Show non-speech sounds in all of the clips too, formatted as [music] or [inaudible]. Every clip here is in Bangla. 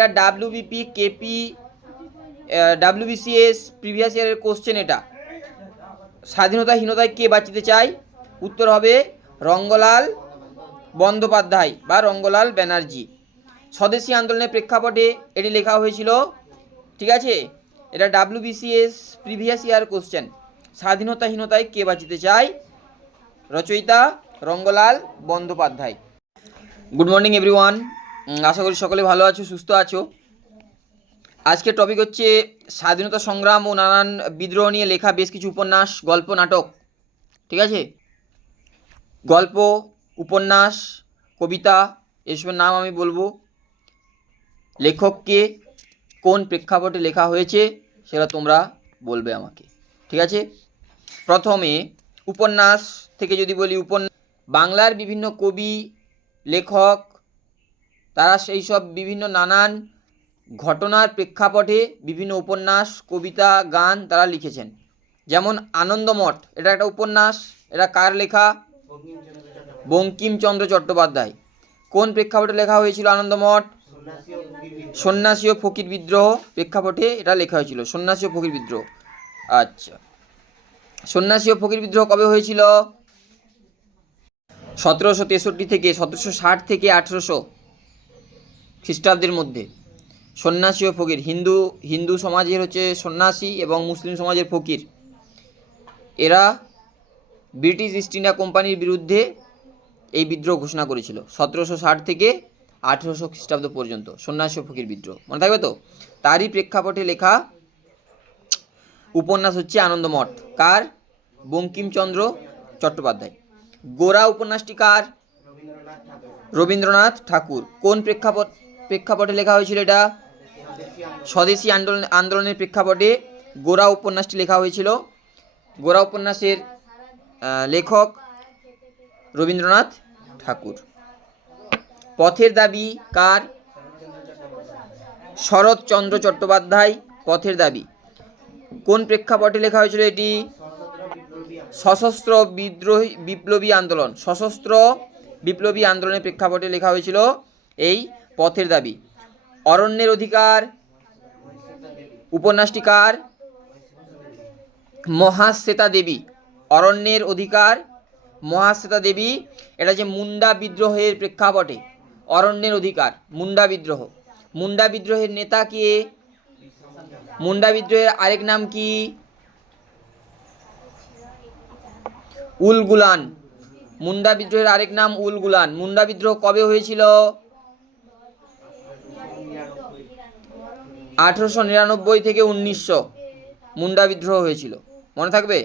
এটা ডাব্লিউবিপি কেপি ডাব্লিউবিসিএস প্রিভিয়াস ইয়ারের কোশ্চেন এটা। স্বাধীনতাহীনতায় কে বাঁচিতে চায়? উত্তর হবে রঙ্গলাল বন্দ্যোপাধ্যায় বা রঙ্গলাল ব্যানার্জি। স্বদেশী আন্দোলনের প্রেক্ষাপটে এটি লেখা হয়েছিল, ঠিক আছে? এটা ডাব্লিউবিসিএস প্রিভিয়াস ইয়ার কোশ্চেন স্বাধীনতাহীনতায় কে বাঁচিতে চায়? রচয়িতা Rangalal Bandyopadhyay. Good morning everyone আশা করি সকলে ভালো আছো, সুস্থ আছো। আজকের টপিক হচ্ছে স্বাধীনতা সংগ্রাম ও নানান বিদ্রোহ নিয়ে লেখা বেশ কিছু উপন্যাস, গল্প, নাটক। ঠিক আছে? গল্প, উপন্যাস, কবিতা, এসবের নাম আমি বলব। লেখককে কোন প্রেক্ষাপটে লেখা হয়েছে সেটা তোমরা বলবে আমাকে। ঠিক আছে? প্রথমে উপন্যাস থেকে যদি বলি, উপন্যাস বাংলার বিভিন্ন কবি, লেখক তারা সেই সব বিভিন্ন নানান ঘটনার প্রেক্ষাপটে বিভিন্ন উপন্যাস, কবিতা, গান তারা লিখেছেন। যেমন আনন্দমঠ, এটা একটা উপন্যাস, এটা কার লেখা? বঙ্কিমচন্দ্র চট্টোপাধ্যায়। কোন প্রেক্ষাপটে লেখা হয়েছিল আনন্দমঠ? সন্ন্যাসী ও ফকির বিদ্রোহ প্রেক্ষাপটে এটা লেখা হয়েছিল, সন্ন্যাসী ও ফকির বিদ্রোহ। আচ্ছা। সন্ন্যাসী ও ফকির বিদ্রোহ কবে হয়েছিল? সতেরোশো তেষট্টি থেকে, সতেরোশো ষাট থেকে আঠেরোশো খ্রিস্টাব্দের মধ্যে। সন্ন্যাসী ও ফকির, হিন্দু হিন্দু সমাজের হচ্ছে সন্ন্যাসী এবং মুসলিম সমাজের ফকির। এরা ব্রিটিশ ইস্ট ইন্ডিয়া কোম্পানির বিরুদ্ধে এই বিদ্রোহ ঘোষণা করেছিল, সতেরোশো ষাট থেকে আঠেরোশো খ্রিস্টাব্দ পর্যন্ত, সন্ন্যাসী ও ফকির বিদ্রোহ। মনে থাকবে তো? তারই প্রেক্ষাপটে লেখা উপন্যাস হচ্ছে আনন্দমঠ। কার? বঙ্কিমচন্দ্র চট্টোপাধ্যায়। গোরা উপন্যাসটি কার? রবীন্দ্রনাথ ঠাকুর। কোন প্রেক্ষাপট প্রেক্ষাপটে লেখা হয়েছিল এটা। স্বদেশী আন্দোলন, আন্দোলনের প্রেক্ষাপটে গোরা উপন্যাসটি লেখা হয়েছিল। গোরা উপন্যাসের লেখক রবীন্দ্রনাথ ঠাকুর। পথের দাবি কার? শরৎচন্দ্র চট্টোপাধ্যায়, পথের দাবি। কোন প্রেক্ষাপটে লেখা হয়েছিল এটি? সশস্ত্র বিদ্রোহী, বিপ্লবী আন্দোলন। সশস্ত্র বিপ্লবী আন্দোলনের প্রেক্ষাপটে লেখা হয়েছিল এই পথের দাবি। অরণ্যের অধিকার উপন্যাসটি কার মহাশ্বেতা দেবী। অরণ্যের অধিকার, মহাশ্বেতা দেবী, এটা যে মুন্ডা বিদ্রোহের প্রেক্ষাপটে। অরণ্যের অধিকার, মুন্ডা বিদ্রোহ। মুন্ডা বিদ্রোহের নেতা কে? মুন্ডা বিদ্রোহের আরেক নাম কি? উলগুলান মুন্ডা বিদ্রোহের আরেক নাম উলগুলান মুন্ডা বিদ্রোহ কবে হয়েছিল? আঠেরোশো নিরানব্বই থেকে উনিশশো মুন্ডা বিদ্রোহ হয়েছিল। মনে থাকবে?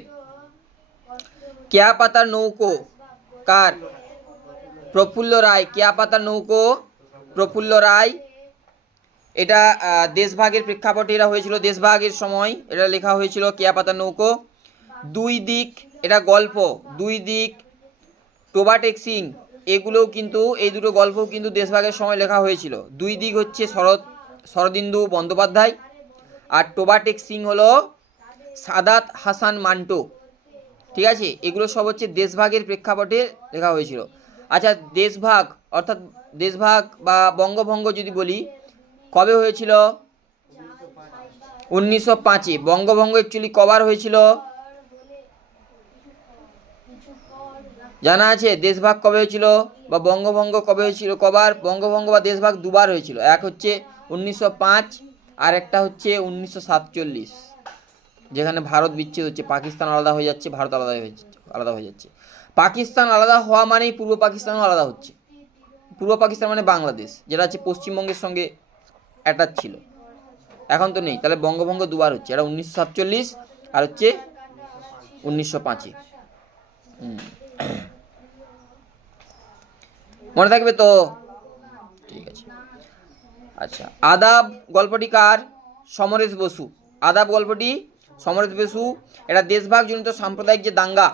কেয়া পাতার নৌকো কার? প্রফুল্ল রায়। কেয়া পাতার নৌকো প্রফুল্ল রায়। এটা দেশভাগের প্রেক্ষাপটে এটা হয়েছিল। দেশভাগের সময় এটা লেখা হয়েছিল কেয়া পাতার নৌকো। দুই দিক, এটা গল্প। দুই দিক টোবা টেক্সিং এগুলোও কিন্তু, এই দুটো গল্প কিন্তু দেশভাগের সময় লেখা হয়েছিল। দুই দিক হচ্ছে শরৎ শরদিন্দু বন্দ্যোপাধ্যায় আর টোবা টেক্সিং হলো সাদাত হাসান মান্টো। ঠিক আছে? এগুলো সব হচ্ছে দেশভাগের প্রেক্ষাপটে লেখা হয়েছিল। আচ্ছা দেশভাগ, অর্থাৎ দেশভাগ বা বঙ্গভঙ্গ যদি বলি, কবে হয়েছিল? উনিশশো পাঁচে। বঙ্গভঙ্গ অ্যাকচুয়ালি কবার হয়েছিল? জানা আছে? দেশভাগ কবে হয়েছিল বা বঙ্গভঙ্গ কবে হয়েছিল? কবার বঙ্গভঙ্গ বা দেশভাগ দুবার হয়েছিল। এক হচ্ছে উনিশশো পাঁচ আর একটা হচ্ছে উনিশশো সাতচল্লিশ, যেখানে ভারত বিচ্ছেদ হচ্ছে। পাকিস্তান আলাদা হয়ে যাচ্ছে, ভারত আলাদা হয়ে আলাদা হয়ে যাচ্ছে। পাকিস্তান আলাদা হওয়া মানেই পূর্ব পাকিস্তানও আলাদা হচ্ছে। পূর্ব পাকিস্তান মানে বাংলাদেশ, যেটা হচ্ছে পশ্চিমবঙ্গের সঙ্গে অ্যাটাচ ছিল। এখন তো নেই, তাহলে বঙ্গভঙ্গ দুবার হচ্ছে। এটা উনিশশো সাতচল্লিশ আর হচ্ছে উনিশশো পাঁচে। মনে থাকবে তো? ঠিক আছে। আচ্ছা। আদাব গল্পটি কার? সমরেশ বসু। আদাব গল্পটি সমরেশ বসু। এটা দেশভাগজনিত সাম্প্রদায়িক যে দাঙ্গা,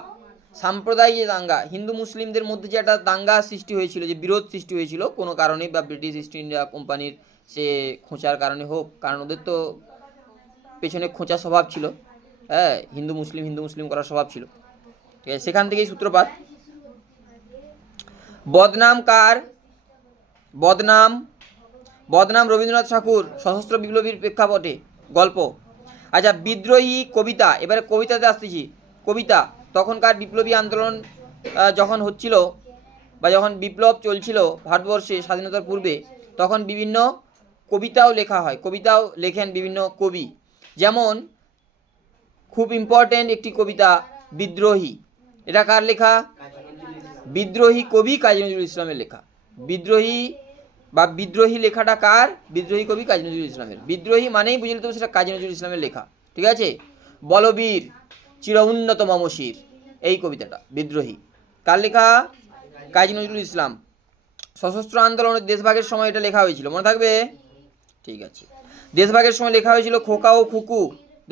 সাম্প্রদায়িক যে দাঙ্গা, হিন্দু মুসলিমদের মধ্যে যে একটা দাঙ্গা সৃষ্টি হয়েছিল, যে বিরোধ সৃষ্টি হয়েছিল, কোনো কারণে বা ব্রিটিশ ইস্ট ইন্ডিয়া কোম্পানির সে খোঁচার কারণে হোক, কারণ ওদের তো পেছনে খোঁচা স্বভাব ছিল। হ্যাঁ হিন্দু মুসলিম হিন্দু মুসলিম করার স্বভাব ছিল। ঠিক আছে, সেখান থেকেই সূত্রপাত। বদনাম কার? বদনাম বদনাম রবীন্দ্রনাথ ঠাকুর, সশস্ত্র বিপ্লবীর প্রেক্ষাপটে। গল্প। আচ্ছা বিদ্রোহী কবিতা, এবারে কবিতাতে আসতেছি। কবিতা, তখনকার বিপ্লবী আন্দোলন যখন হচ্ছিল বা যখন বিপ্লব চলছিল ভারতবর্ষে স্বাধীনতার পূর্বে, তখন বিভিন্ন কবিতাও লেখা হয়। কবিতাও লেখেন বিভিন্ন কবি। যেমন, খুব ইম্পর্ট্যান্ট একটি কবিতা, বিদ্রোহী। এটা কার লেখা? বিদ্রোহী কবি কাজী নজরুল ইসলামের লেখা। বিদ্রোহী বা বিদ্রোহী লেখাটা কার? বিদ্রোহী কবি কাজী নজরুল ইসলামের। বিদ্রোহী মানেই বুঝে নিতে হবে সেটা কাজী নজরুল ইসলামের লেখা। ঠিক আছে? বলবীর, চির উন্নত মমশির এই কবিতাটা, বিদ্রোহী। কার লেখা? কাজী নজরুল ইসলাম। সশস্ত্র আন্দোলনের দেশভাগের সময় এটা লেখা হয়েছিল। মনে থাকবে? ঠিক আছে। দেশভাগের সময় লেখা হয়েছিল খোকা ও খুকু।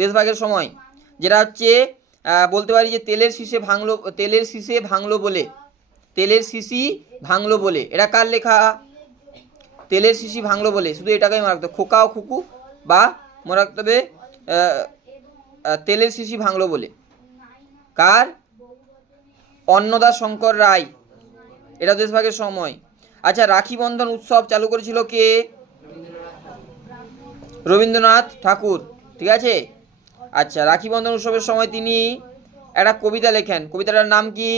দেশভাগের সময়। যেটা হচ্ছে বলতে পারি যে তেলের শীষে ভাঙলো, তেলের শীষে ভাঙলো বলে। তেলের শিশি ভাঙলো বলে। এটা কার লেখা? তেলের শিশি ভাঙলো বলে, শুধু এটাকেই হবে। খোকা ও খুকু বা হবে তেলের শিশি ভাঙলো বলে। কার? অন্নদা শঙ্কর রায়। এটা দেশভাগের সময়। আচ্ছা রাখি বন্ধন উৎসব চালু করেছিল কে? রবীন্দ্রনাথ ঠাকুর, ঠিক আছে? আচ্ছা রাখি বন্ধন উৎসবের সময় তিনি একটা কবিতা লেখেন। কবিতাটার নাম কি?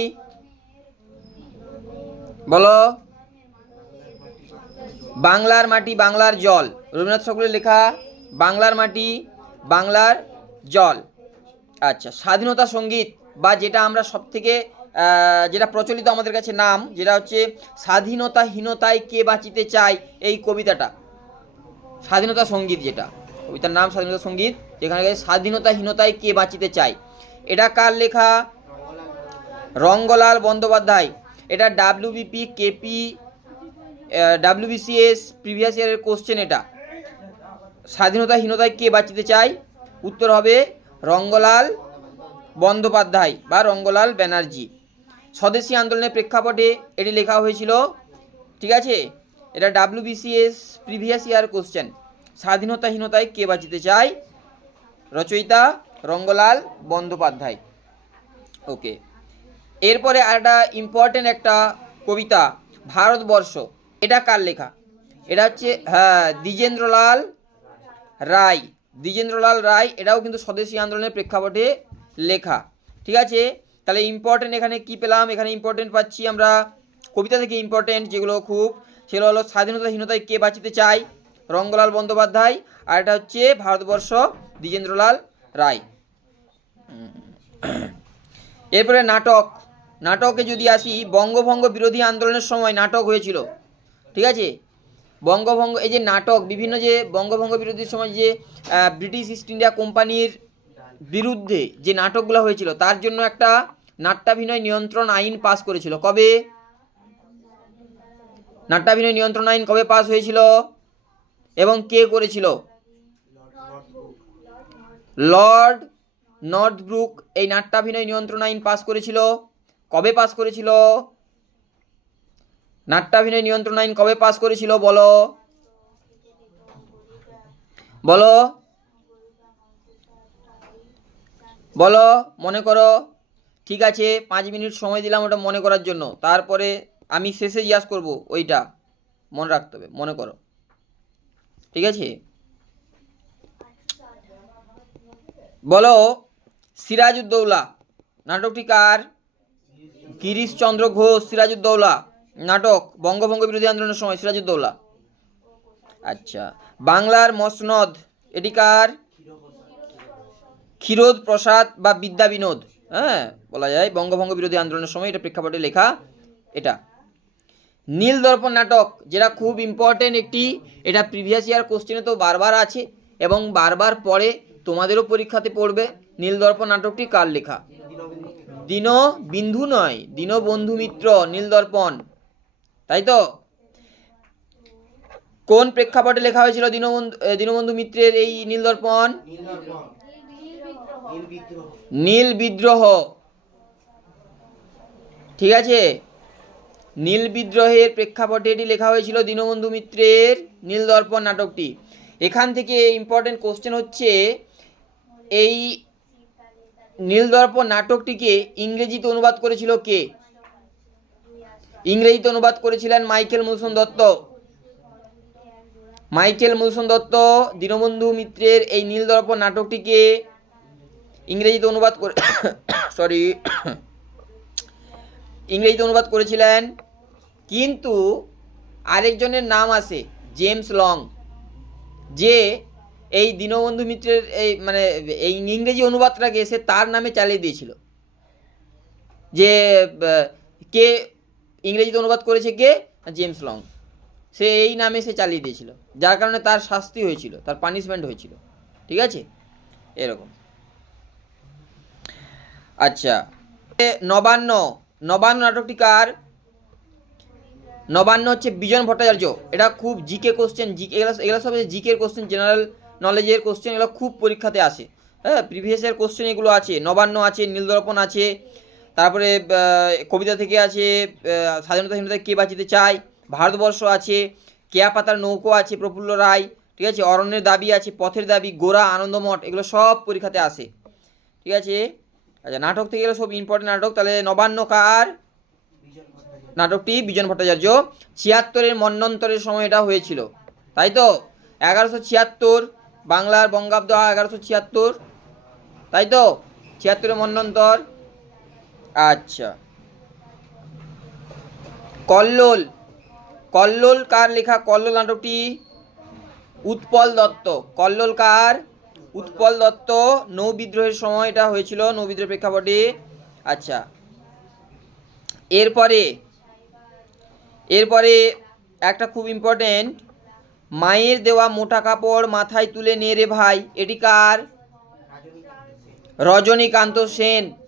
বলো। বাংলার মাটি বাংলার জল। রবীন্দ্রনাথ ঠাকুরের লেখা, বাংলার মাটি বাংলার জল। আচ্ছা স্বাধীনতা সংগীত বা যেটা আমরা সব থেকে যেটা প্রচলিত আমাদের কাছে নাম, যেটা হচ্ছে স্বাধীনতাহীনতায় কে বাঁচিতে চায়, এই কবিতাটা। স্বাধীনতা সংগীত যেটা। কবিতার নাম স্বাধীনতা সংগীত, যেখানে স্বাধীনতাহীনতায় কে বাঁচিতে চায়। এটা কার লেখা? রঙ্গলাল বন্দ্যোপাধ্যায়। এটা ডাব্লিউবিপি কেপি ডাব্লিউবিসিএস প্রিভিয়াস ইয়ারের কোশ্চেন এটা। স্বাধীনতাহীনতায় কে বাঁচিতে চায়? উত্তর হবে রঙ্গলাল বন্দ্যোপাধ্যায় বা রঙ্গলাল ব্যানার্জি। স্বদেশী আন্দোলনের প্রেক্ষাপটে এটি লেখা হয়েছিল, ঠিক আছে? এটা ডাব্লিউবিসিএস প্রিভিয়াস ইয়ার কোশ্চেন স্বাধীনতাহীনতায় কে বাঁচিতে চায়? রচয়িতা রঙ্গলাল বন্দ্যোপাধ্যায়। ওকে এরপরে একটা ইম্পর্টেন্ট একটা কবিতা, ভারতবর্ষ। এটা কার লেখা? এটা হচ্ছে হ্যাঁ দ্বিজেন্দ্রলাল রায়। দ্বিজেন্দ্রলাল রায়, এটাও কিন্তু স্বদেশী আন্দোলনের প্রেক্ষাপটে লেখা। ঠিক আছে? তাহলে ইম্পর্টেন্ট এখানে কি পেলাম? এখানে ইম্পর্টেন্ট পাচ্ছি আমরা কবিতা থেকে ইম্পর্টেন্ট যেগুলো খুব, সেগুলো হলো স্বাধীনতাহীনতায় কে বাঁচিতে চায়? রঙ্গলাল বন্দ্যোপাধ্যায়। আর এটা হচ্ছে ভারতবর্ষ দ্বিজেন্দ্রলাল রায়। এরপরে নাটক। নাটকে যদি আসি, বঙ্গভঙ্গ বিরোধী আন্দোলনের সময় নাটক হয়েছিল। ঠিক আছে? বঙ্গভঙ্গ, এই যে নাটক, বিভিন্ন যে বঙ্গভঙ্গ বিরোধীর সময় যে ব্রিটিশ ইস্ট ইন্ডিয়া কোম্পানির বিরুদ্ধে যে নাটকগুলো হয়েছিল, তার জন্য একটা নাট্যাভিনয় নিয়ন্ত্রণ আইন পাস করেছিল। কবে? নাট্যাভিনয় নিয়ন্ত্রণ আইন কবে পাস হয়েছিল? এবং কে করেছিল? লর্ড নর্থব্রুক এই নাট্যাভিনয় নিয়ন্ত্রণ আইন পাস করেছিল। কবে পাস করেছিল? নাট্যাভিনয় নিয়ন্ত্রণ আইন কবে পাস করেছিল, বলো। বলো। বলো, মনে করো। ঠিক আছে, পাঁচ মিনিট সময় দিলাম ওটা মনে করার জন্য। তারপরে আমি শেষে জিজ্ঞাসা করব ওইটা। মনে রাখতে হবে, মনে করো। ঠিক আছে? বলো, সিরাজউদ্দৌলা। নাটকটি কার? গিরিশচন্দ্র ঘোষ, সিরাজউদ্দৌলা। নাটক বঙ্গভঙ্গ বিরোধী আন্দোলনের সময়, সিরাজউদ্দৌলা। আচ্ছা বাংলার মসনদ, এটি কার? ক্ষীরোদ প্রসাদ বা বিদ্যা বিনোদ। হ্যাঁ বলা যায় বঙ্গভঙ্গ বিরোধী আন্দোলনের সময় এটা প্রেক্ষাপটে লেখা এটা। নীল দর্পণ নাটক, যেটা খুব ইম্পর্টেন্ট একটি, এটা প্রিভিয়াস ইয়ার কোশ্চেনে তো বারবার আছে, এবং বারবার পরে তোমাদেরও পরীক্ষাতে পড়বে। নীল দর্পণ নাটকটি কার লেখা? দীন বিন্ধু নয়, দীনবন্ধু মিত্র, নীল দর্পণ। তাই তো? কোন প্রেক্ষাপটে লেখা হয়েছিল দীনবন্ধু দীনবন্ধু মিত্রের এই নীল দর্পণ? নীল বিদ্রোহ। ঠিক আছে? নীল বিদ্রোহের প্রেক্ষাপটে এটি লেখা হয়েছিল দীনবন্ধু মিত্রের নীল দর্পণ নাটকটি। এখান থেকে ইম্পর্টেন্ট কোশ্চেন হচ্ছে, এই নীল দর্পণ নাটকটিকে ইংরেজিতে অনুবাদ করেছিল কে? ইংরেজিতে অনুবাদ করেছিলেন মাইকেল মধুসূদন দত্ত। মাইকেল মধুসূদন দত্ত, দীনবন্ধু মিত্রের এই নীল দর্পণ নাটকটিকে ইংরেজিতে অনুবাদ করে [coughs] সরি [coughs] ইংরেজিতে অনুবাদ করেছিলেন। কিন্তু আরেকজনের নাম আছে, জেমস লং, যে এই দীনবন্ধু মিত্রের এই মানে এই ইংরেজি অনুবাদটাকে সে তার নামে চালিয়ে দিয়েছিল। যে কে ইংরেজিতে অনুবাদ করেছে কে? James long. সে এই নামে সে চালিয়ে দিয়েছিল। যার কারণে তার শাস্তি হয়েছিল, তার পানিশমেন্ট হয়েছিল। ঠিক আছে? এরকম। আচ্ছা। নবান্ন নবান্ন নাটকটি কার? নবান্ন হচ্ছে বিজন ভট্টাচার্য। এটা খুব জিকে কোশ্চেন জিকে এগুলো এগুলো সব জিকের কোশ্চেন জেনারেল নলেজের কোশ্চেন এগুলো খুব পরীক্ষাতে আসে। হ্যাঁ প্রিভিয়াসের কোশ্চেন এগুলো আছে। নবান্ন আছে, নীলদর্পণ আছে তারপরে কবিতা থেকে আছে স্বাধীনতা হীনতা কে বাঁচিতে চায়, ভারতবর্ষ আছে, কেয়া পাতার নৌকো আছে, প্রফুল্ল রায়, ঠিক আছে, অরণ্যের দাবি আছে, পথের দাবি, গোরা আনন্দমঠ এগুলো সব পরীক্ষাতে আসে, ঠিক আছে? আচ্ছা নাটক থেকে এগুলো সব ইম্পর্টেন্ট নাটক, তাহলে নবান্ন কার? নাটকটি বিজন ভট্টাচার্য, ছিয়াত্তরের মন্বন্তরের সময় এটা হয়েছিল, তাই তো? এগারোশো ছিয়াত্তর, বাংলার বঙ্গাব্দ এগারোশো ছিয়াত্তর, তাই তো? ছিয়াত্তরের মন্বন্তর আচ্ছা। কল্লোল। কল্লোল কার লেখা? কল্লোল নাটকটি উৎপল দত্ত। কল্লোল কার? উৎপল দত্ত। নৌ বিদ্রোহের সময় এটা হয়েছিল, নৌ বিদ্রোহের প্রেক্ষাপটে। আচ্ছা। এরপরে এরপরে একটা খুব ইম্পর্টেন্ট মায়ের দেওয়া মোটা কাপড় মাথায় তুলে নে রে ভাই, এটি কার? রজনীকান্ত সেন।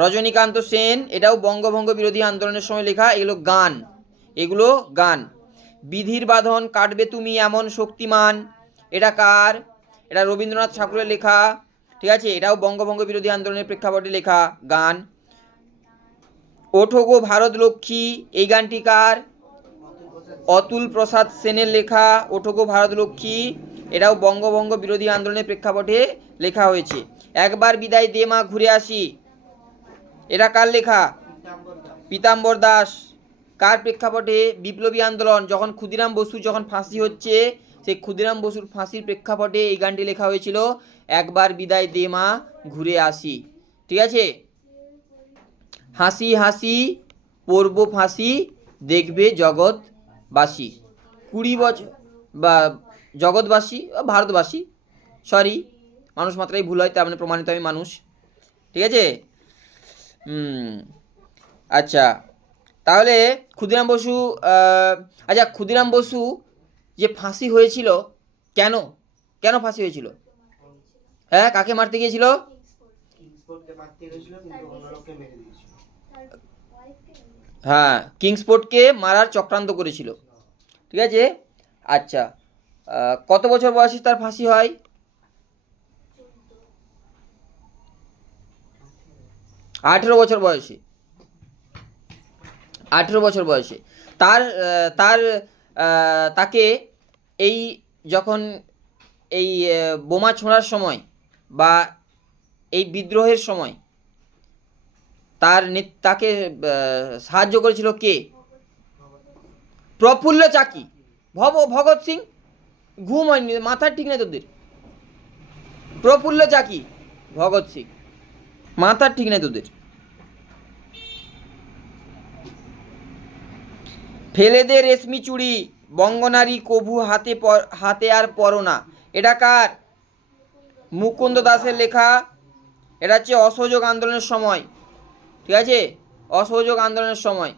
রজনীকান্ত সেন, এটাও বঙ্গভঙ্গ বিরোধী আন্দোলনের সময় লেখা, এগুলো গান। এগুলো গান। বিধির বাঁধন কাটবে তুমি এমন শক্তিমান। এটা কার? এটা রবীন্দ্রনাথ ঠাকুরের লেখা, ঠিক আছে? এটাও বঙ্গভঙ্গ বিরোধী আন্দোলনের প্রেক্ষাপটে লেখা গান। ওঠো গো ভারত লক্ষ্মী, এই গানটি কার? অতুল প্রসাদ সেনের লেখা, ওঠো গো ভারত লক্ষ্মী, এটাও বঙ্গভঙ্গ বিরোধী আন্দোলনের প্রেক্ষাপটে লেখা হয়েছে। একবার বিদায় দে মা, ঘুরে আসি। এটা কার লেখা? পীতাম্বর দাস। কার প্রেক্ষাপটে বিপ্লবী আন্দোলন? যখন ক্ষুদিরাম বসু যখন ফাঁসি হচ্ছে, সেই ক্ষুদিরাম বসুর ফাঁসির প্রেক্ষাপটে এই গানটি লেখা হয়েছিল, একবার বিদায় দে মা, ঘুরে আসি। ঠিক আছে? হাসি হাসি পড়ব ফাঁসি, দেখবে জগৎবাসী। কুড়ি বছর বা জগৎবাসী ভারতবাসী সরি মানুষ মাত্রাই ভুল হয়, তার মানে প্রমাণিত আমি মানুষ। ঠিক আছে? আচ্ছা। তাহলে ক্ষুদিরাম বসু আচ্ছা ক্ষুদিরাম বসু যে ফাঁসি হয়েছিল, কেন? কেন ফাঁসি হয়েছিল? হ্যাঁ কাকে মারতে গিয়েছিল? হ্যাঁ কিংসপোর্টকে মারার চক্রান্ত করেছিল। ঠিক আছে? আচ্ছা কত বছর বয়সে তার ফাঁসি হয়? আঠেরো বছর বয়সে। আঠেরো বছর বয়সে। তার তার তাকে এই যখন এই বোমা ছোঁড়ার সময় বা এই বিদ্রোহের সময় তার তাকে সাহায্য করেছিল কে? প্রফুল্ল চাকি। ভব, ভগৎ সিং, ঘুম হয়নি মাথার ঠিক নেই তোদের। প্রফুল্ল চাকি, ভগৎ সিং। মাথার ঠিক নেই তোদের। ফেলে দে রেশমি চুড়ি, বঙ্গনারী কভু হাতে হাতে আর পরো না। এটা কার? মুকুন্দ দাসের লেখা। এটা হচ্ছে অসহযোগ আন্দোলনের সময়। ঠিক আছে? অসহযোগ আন্দোলনের সময়।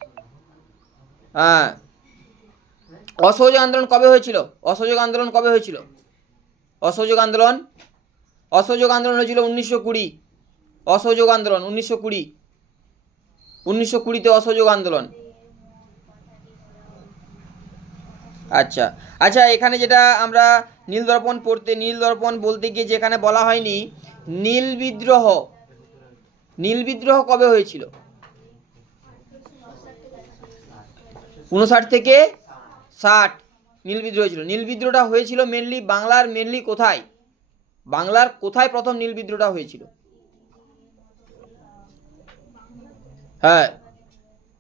হ্যাঁ। অসহযোগ আন্দোলন কবে হয়েছিল? অসহযোগ আন্দোলন কবে হয়েছিল? অসহযোগ আন্দোলন? অসহযোগ আন্দোলন হয়েছিল উনিশশো কুড়ি। অসহযোগ আন্দোলন, উনিশশো কুড়ি। উনিশশো কুড়িতে অসহযোগ আন্দোলন। আচ্ছা আচ্ছা এখানে যেটা আমরা নীল দর্পণ পড়তে নীল দর্পণ বলতে গিয়ে যেখানে বলা হয়নি, নীল বিদ্রোহ। নীল বিদ্রোহ কবে হয়েছিল? উনষাট থেকে ষাট নীল বিদ্রোহ হয়েছিল। নীল বিদ্রোহটা হয়েছিল মেনলি বাংলার মেনলি কোথায়? বাংলার কোথায় প্রথম নীল বিদ্রোহটা হয়েছিল? হ্যাঁ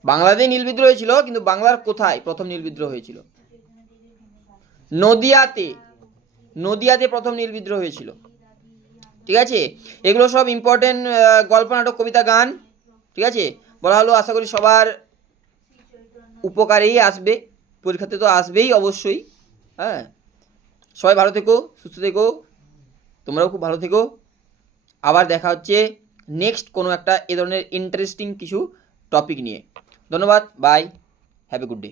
বাংলাদেশে নীল বিদ্রোহ হয়েছিল কিন্তু বাংলার কোথায় প্রথম নীল বিদ্রোহ হয়েছিল? নদিয়াতে নদিয়াতে প্রথম নীল বিদ্রোহ হয়েছিল। ঠিক আছে? এগুলো সব ইম্পর্টেন্ট গল্প নাটক কবিতা, গান, ঠিক আছে? বলা হলো, আশা করি সবার উপকারেই আসবে, পরীক্ষাতে তো আসবেই অবশ্যই হ্যাঁ? সবাই ভালো থেকো, সুস্থ থেকো, তোমরাও খুব ভালো থেকো। আবার দেখা হচ্ছে নেক্সট কোনো একটা এ ধরনের ইন্টারেস্টিং কিছু টপিক নিয়ে। ধন্যবাদ bye have a good day